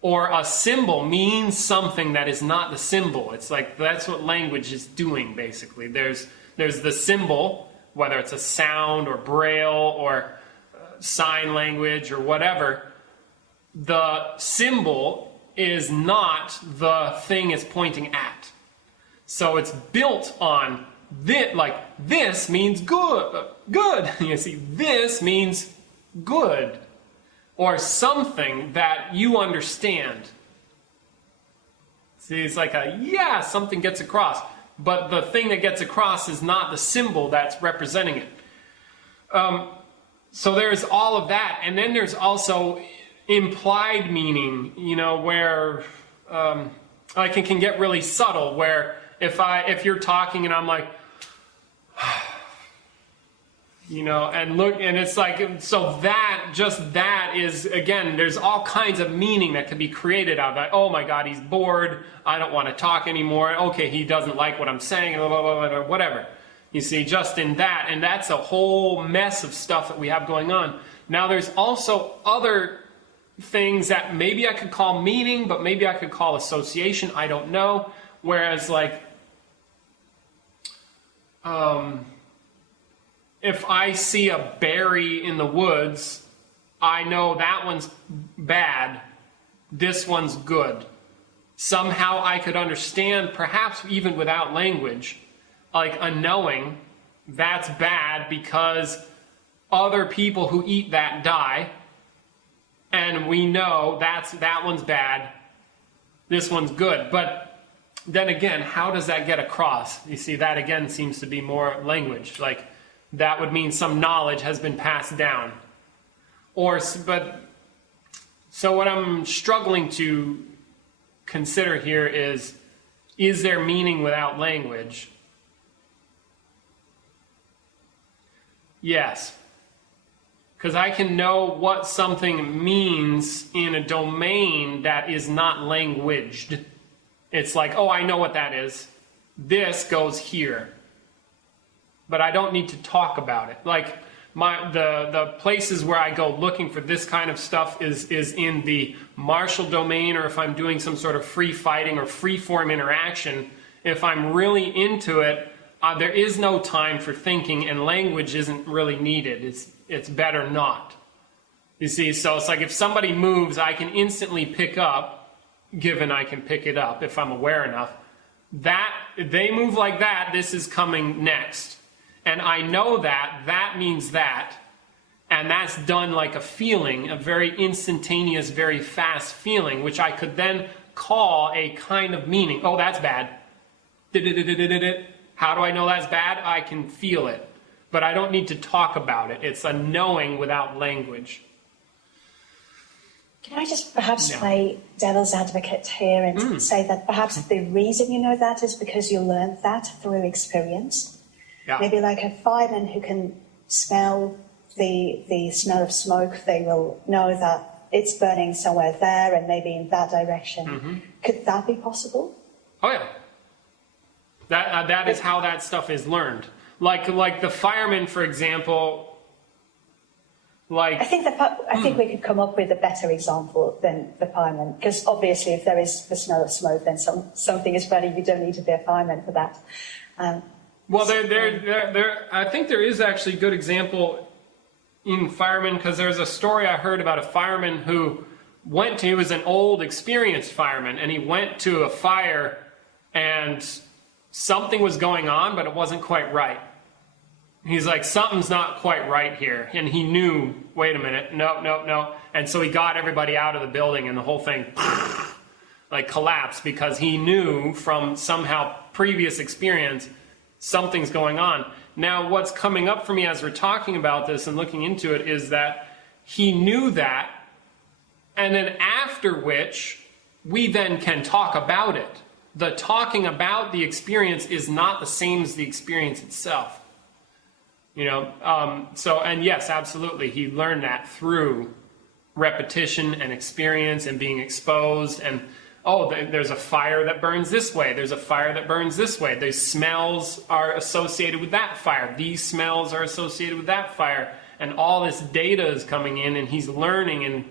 Or a symbol means something that is not the symbol. It's like that's what language is doing, basically. There's the symbol, whether it's a sound or braille or sign language or whatever. The symbol is not the thing it's pointing at. So it's built on this, like this means good. You see, this means good. Or something that you understand. See, it's like something gets across. But the thing that gets across is not the symbol that's representing it. So there's all of that. And then there's also implied meaning, where like it can get really subtle, where if you're talking and I'm like, and it's like, so that is, again, there's all kinds of meaning that can be created out of that. Oh my God, he's bored. I don't want to talk anymore. Okay, he doesn't like what I'm saying, blah, blah, blah, blah, whatever. You see, just in that, and that's a whole mess of stuff that we have going on. Now, there's also other things that maybe I could call meaning, but maybe I could call association. I don't know. Whereas, like, if I see a berry in the woods, I know that one's bad, this one's good. Somehow I could understand, perhaps even without language, like a knowing that's bad because other people who eat that die, and we know that one's bad, this one's good. But then again, how does that get across? You see, that again seems to be more language. Like, that would mean some knowledge has been passed down. So what I'm struggling to consider here is there meaning without language? Yes. Because I can know what something means in a domain that is not languaged. It's like, oh, I know what that is. This goes here. But I don't need to talk about it. Like the places where I go looking for this kind of stuff is in the martial domain, or if I'm doing some sort of free fighting or free form interaction. If I'm really into it, there is no time for thinking, and language isn't really needed. It's better not. You see, so it's like if somebody moves, I can instantly pick up, given I can pick it up if I'm aware enough. That if they move like that, this is coming next. And I know that means that, and that's done like a feeling, a very instantaneous, very fast feeling, which I could then call a kind of meaning. Oh, that's bad. How do I know that's bad? I can feel it. But I don't need to talk about it. It's a knowing without language. Can I just perhaps play devil's advocate here and say that perhaps the reason you know that is because you learned that through experience? Yeah. Maybe like a fireman who can smell the smell of smoke, they will know that it's burning somewhere there and maybe in that direction. Mm-hmm. Could that be possible? Oh yeah. That is how that stuff is learned. Like the fireman, for example. I think we could come up with a better example than the fireman, because obviously if there is the smell of smoke, then something is burning. You don't need to be a fireman for that. Well, I think there is actually a good example in firemen, because there's a story I heard about a fireman who he was an old, experienced fireman, and he went to a fire and something was going on, but it wasn't quite right. He's like, something's not quite right here. And he knew, wait a minute, no. And so he got everybody out of the building, and the whole thing like collapsed, because he knew from somehow previous experience something's going on. Now, what's coming up for me as we're talking about this and looking into it is that he knew that, and then after which we then can talk about it. The talking about the experience is not the same as the experience itself. You know, and yes, absolutely, he learned that through repetition and experience and being exposed. And there's a fire that burns this way, there's a fire that burns this way, these smells are associated with that fire, these smells are associated with that fire, and all this data is coming in, and he's learning and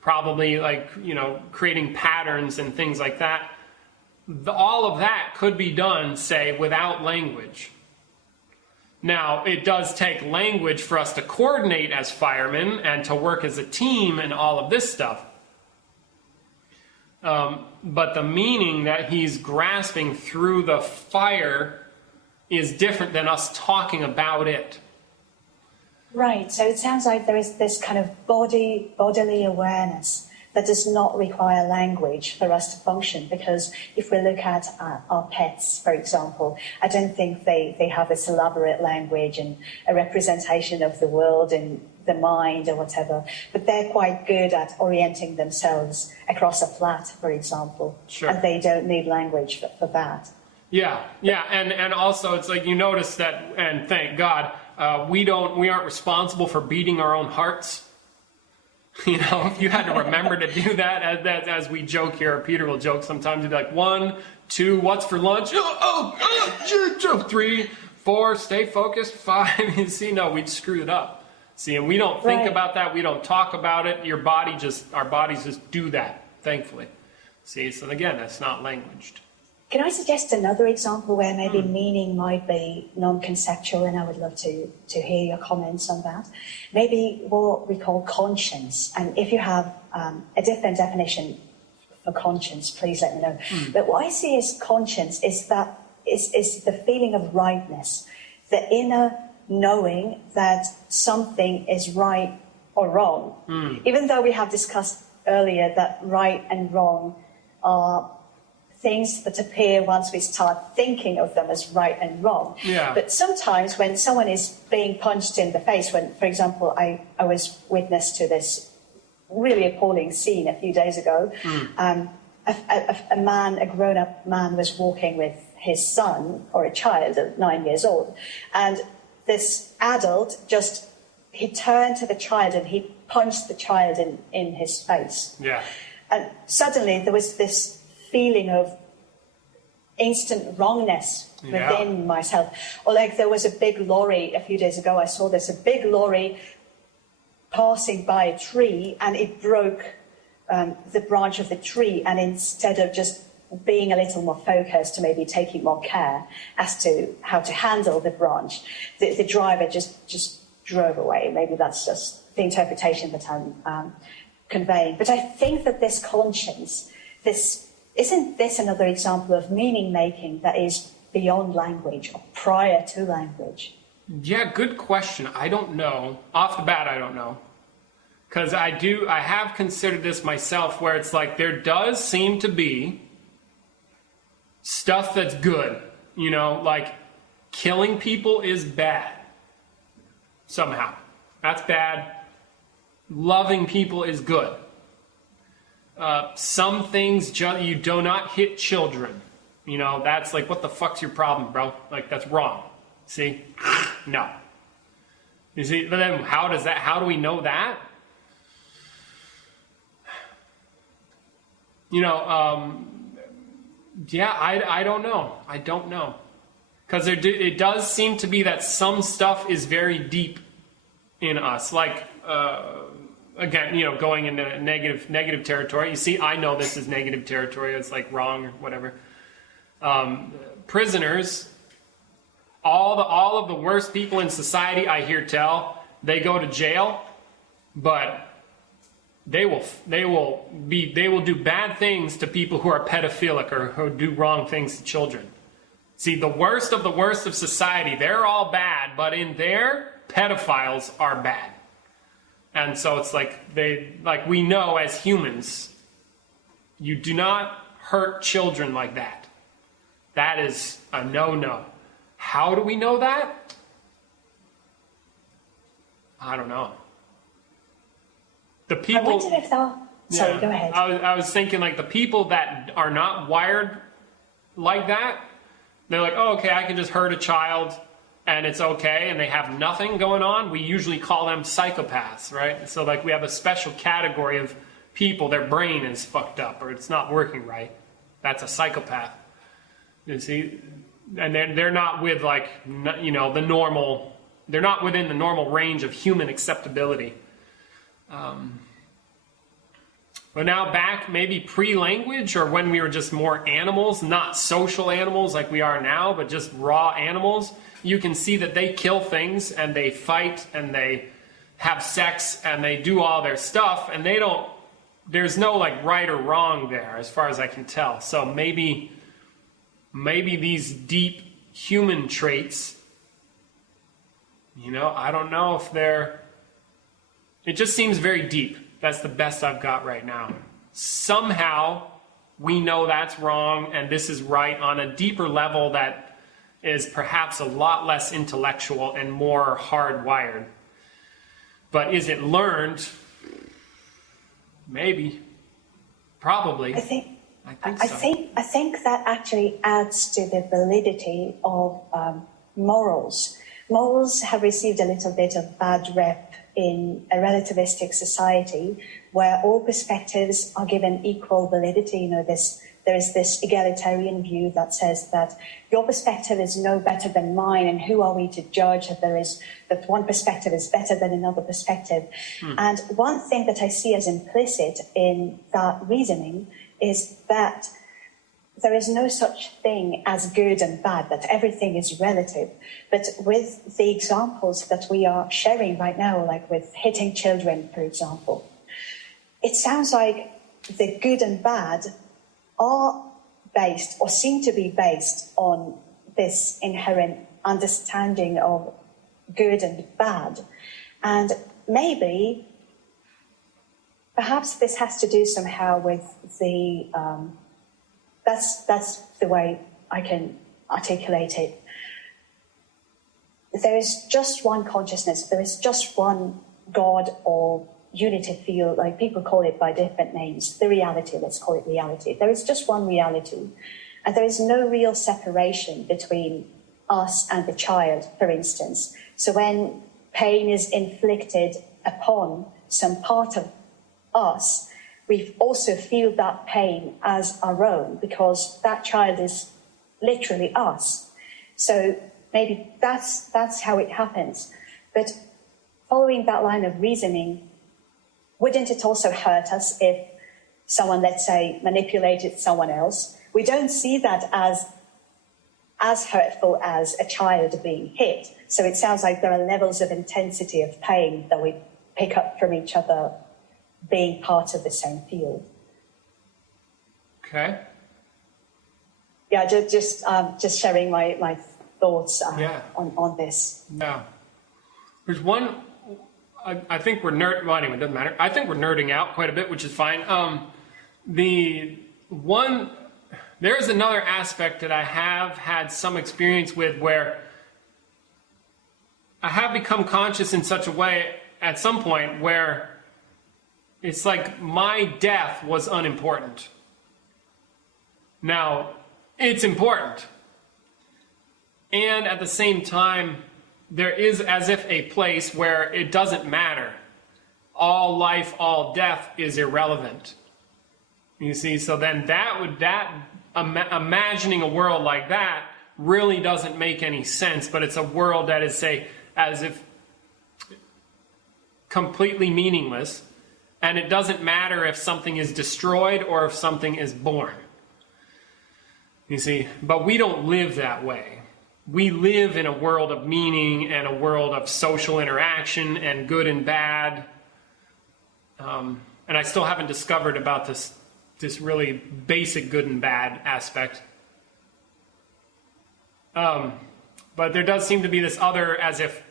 probably, like, you know, creating patterns and things like that. All of that could be done, say, without language. Now, it does take language for us to coordinate as firemen and to work as a team and all of this stuff. But the meaning that he's grasping through the fire is different than us talking about it. Right, so it sounds like there is this kind of bodily awareness that does not require language for us to function, because if we look at our pets, for example, I don't think they have this elaborate language and a representation of the world in the mind or whatever, but they're quite good at orienting themselves across a flat, for example. Sure. And they don't need language for that. Yeah, and also it's like, you notice that, and thank God, we aren't responsible for beating our own hearts. You know, if you had to remember to do that, as we joke here, or Peter will joke sometimes, he'd be like, 1, 2, what's for lunch? 3, 4, stay focused, 5. You see, no, we'd screwed it up. See, and we don't think about that, we don't talk about it, our bodies just do that, thankfully. See, so again, that's not languaged. Can I suggest another example where maybe meaning might be non-conceptual, and I would love to hear your comments on that? Maybe what we call conscience. And if you have a different definition for conscience, please let me know. But what I see as conscience is the feeling of rightness, the inner knowing that something is right or wrong. Even though we have discussed earlier that right and wrong are things that appear once we start thinking of them as right and wrong. Yeah. But sometimes when someone is being punched in the face, when, for example, I was witness to this really appalling scene a few days ago, a grown-up man was walking with his son, or a child of 9 years old, and this adult he turned to the child and he punched the child in his face. Yeah. And suddenly there was this feeling of instant wrongness within myself. Or like there was a big lorry a few days ago, I saw this, a big lorry passing by a tree, and it broke the branch of the tree, and instead of just being a little more focused, maybe taking more care as to how to handle the branch, the driver just drove away. Maybe that's just the interpretation that I'm conveying. But I think that this conscience, isn't this another example of meaning making that is beyond language or prior to language? Yeah, good question. I don't know. Off the bat, I don't know. Because I have considered this myself, where it's like there does seem to be stuff that's good. You know, like killing people is bad. Somehow. That's bad. Loving people is good. Some things, you do not hit children. You know, that's like, what the fuck's your problem, bro? Like, that's wrong. See? No. You see, but then how do we know that? You know, I don't know. I don't know. Because it does seem to be that some stuff is very deep in us. Like, again, you know, going into negative territory. You see, I know this is negative territory. It's like wrong or whatever. Prisoners, all of the worst people in society, I hear tell, they go to jail, but they will do bad things to people who are pedophilic or who do wrong things to children. See, the worst of society, they're all bad, but in there, pedophiles are bad. And so it's like we know as humans, you do not hurt children like that. That is a no-no. How do we know that? I don't know. The people. I wonder if they'll. Sorry, go ahead. I was thinking like the people that are not wired like that, they're like, oh, okay, I can just hurt a child and it's okay, and they have nothing going on. We usually call them psychopaths, right? So like we have a special category of people, their brain is fucked up or it's not working right. That's a psychopath. You see? And they're not with like, you know, the normal, they're not within the normal range of human acceptability. But now back maybe pre-language, or when we were just more animals, not social animals like we are now, but just raw animals, you can see that they kill things and they fight and they have sex and they do all their stuff, and they don't, there's no like right or wrong there as far as I can tell. So maybe these deep human traits, you know, I don't know if they're, it just seems very deep. That's the best I've got right now. Somehow we know that's wrong and this is right on a deeper level that is perhaps a lot less intellectual and more hardwired. But is it learned? Maybe. Probably. I think so. I think that actually adds to the validity of morals. Morals have received a little bit of bad rep in a relativistic society where all perspectives are given equal validity. You know, there is this egalitarian view that says that your perspective is no better than mine, and who are we to judge that one perspective is better than another perspective. And one thing that I see as implicit in that reasoning is that there is no such thing as good and bad, that everything is relative. But with the examples that we are sharing right now, like with hitting children, for example, it sounds like the good and bad are based, or seem to be based, on this inherent understanding of good and bad. And maybe, perhaps this has to do somehow with the... That's the way I can articulate it. There is just one consciousness. There is just one God or unity field, like people call it by different names. The reality, let's call it reality. There is just one reality. And there is no real separation between us and the child, for instance. So when pain is inflicted upon some part of us, we also feel that pain as our own, because that child is literally us. So maybe that's how it happens. But following that line of reasoning, wouldn't it also hurt us if someone, let's say, manipulated someone else? We don't see that as hurtful as a child being hit. So it sounds like there are levels of intensity of pain that we pick up from each other being part of the same field. Okay. Yeah, just sharing my thoughts on this. Yeah. There's one, I think we're well, anyway, it doesn't matter. I think we're nerding out quite a bit, which is fine. There's another aspect that I have had some experience with where I have become conscious in such a way at some point where it's like my death was unimportant. Now, it's important. And at the same time, there is as if a place where it doesn't matter. All life, all death is irrelevant. You see, so then imagining a world like that really doesn't make any sense, but it's a world that is, say, as if completely meaningless. And it doesn't matter if something is destroyed or if something is born. You see, but we don't live that way. we live in a world of meaning and a world of social interaction and good and bad. And I still haven't discovered about this really basic good and bad aspect. But there does seem to be this other, as if,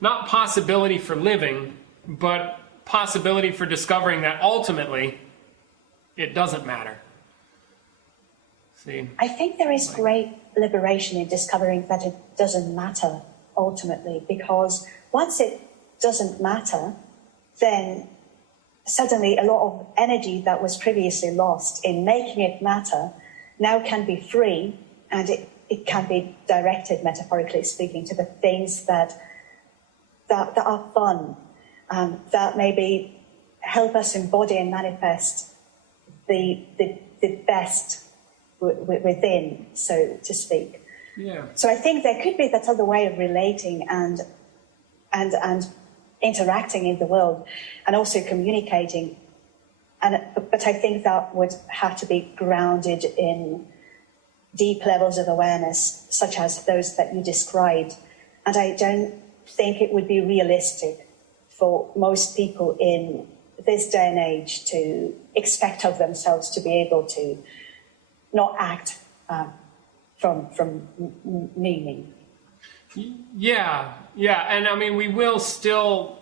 not possibility for living, but possibility for discovering that ultimately it doesn't matter. See? I think there is great liberation in discovering that it doesn't matter ultimately, because once it doesn't matter, then suddenly a lot of energy that was previously lost in making it matter now can be free, and it can be directed, metaphorically speaking, to the things that are fun, that maybe help us embody and manifest the best within, so to speak. Yeah. So I think there could be that other way of relating and interacting in the world, and also communicating. But I think that would have to be grounded in deep levels of awareness, such as those that you described. And I don't think it would be realistic for most people in this day and age to expect of themselves to be able to not act from meaning. Yeah, and I mean, we will still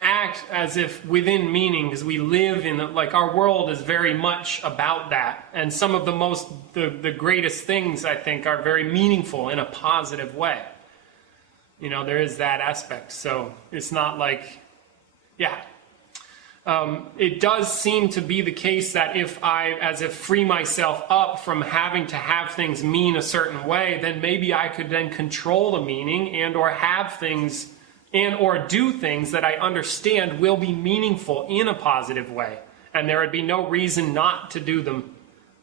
act as if within meaning, because we live in, like, our world is very much about that. And some of the greatest things, I think, are very meaningful in a positive way. You know, there is that aspect. So it's not like, it does seem to be the case that if I, as if free myself up from having to have things mean a certain way, then maybe I could then control the meaning and or have things and or do things that I understand will be meaningful in a positive way. And there would be no reason not to do them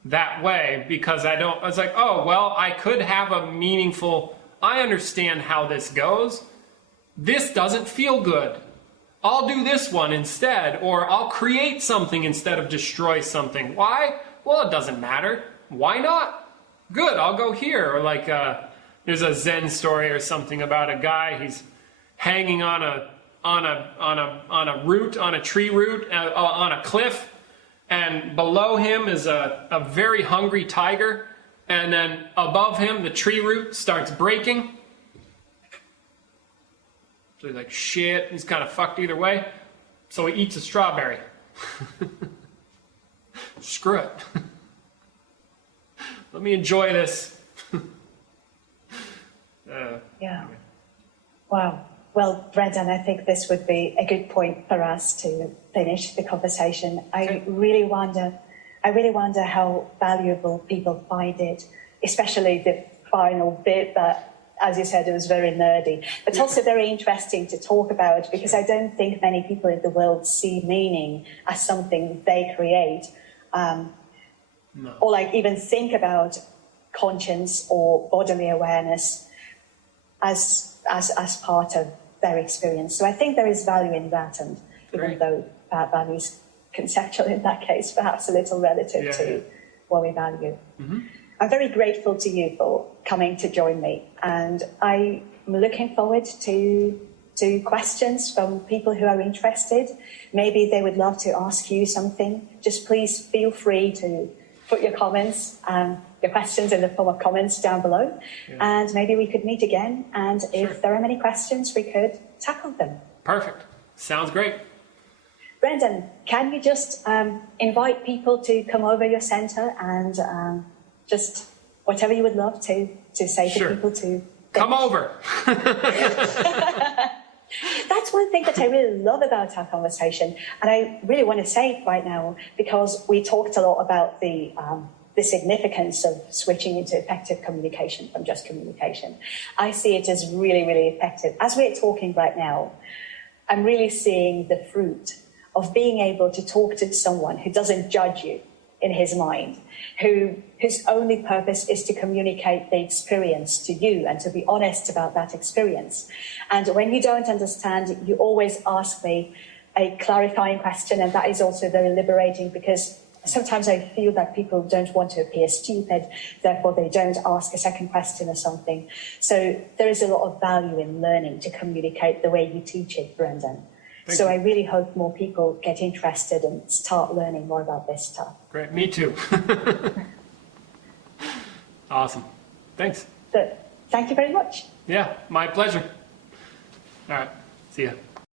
that way, because I was like, oh, well, I could have a meaningful, I understand how this goes. This doesn't feel good. I'll do this one instead, or I'll create something instead of destroy something. Why? Well, it doesn't matter. Why not? Good, I'll go here. Or like, there's a Zen story or something about a guy, he's hanging on a root, on a tree root, on a cliff, and below him is a very hungry tiger, and then above him the tree root starts breaking. So he's like, shit, he's kind of fucked either way. So he eats a strawberry. Screw it. Let me enjoy this. Yeah. Wow. Well, Brendan, I think this would be a good point for us to finish the conversation. I really wonder how valuable people find it, especially the final bit that, as you said, it was very nerdy, but also very interesting to talk about, because I don't think many people in the world see meaning as something they create, or like even think about conscience or bodily awareness as part of their experience. So I think there is value in that, and even though that value is conceptual in that case, perhaps a little relative to what we value. Mm-hmm. I'm very grateful to you for coming to join me, and I'm looking forward to questions from people who are interested. Maybe they would love to ask you something. Just please feel free to put your comments, your questions in the form of comments down below, and maybe we could meet again, and if there are many questions, we could tackle them. Perfect. Sounds great. Brendan, can you just invite people to come over your centre and just whatever you would love to say to people to... Come over. That's one thing that I really love about our conversation, and I really want to say it right now, because we talked a lot about the significance of switching into effective communication from just communication. I see it as really, really effective. As we're talking right now, I'm really seeing the fruit of being able to talk to someone who doesn't judge you in his mind, whose only purpose is to communicate the experience to you and to be honest about that experience. And when you don't understand, you always ask me a clarifying question, and that is also very liberating, because Sometimes I feel that people don't want to appear stupid, therefore they don't ask a second question or something. So there is a lot of value in learning to communicate the way you teach it, Brendan. Thank So you. I really hope more people get interested and start learning more about this stuff. Great, me too. Awesome. Thanks. But thank you very much. Yeah, my pleasure. All right, see ya.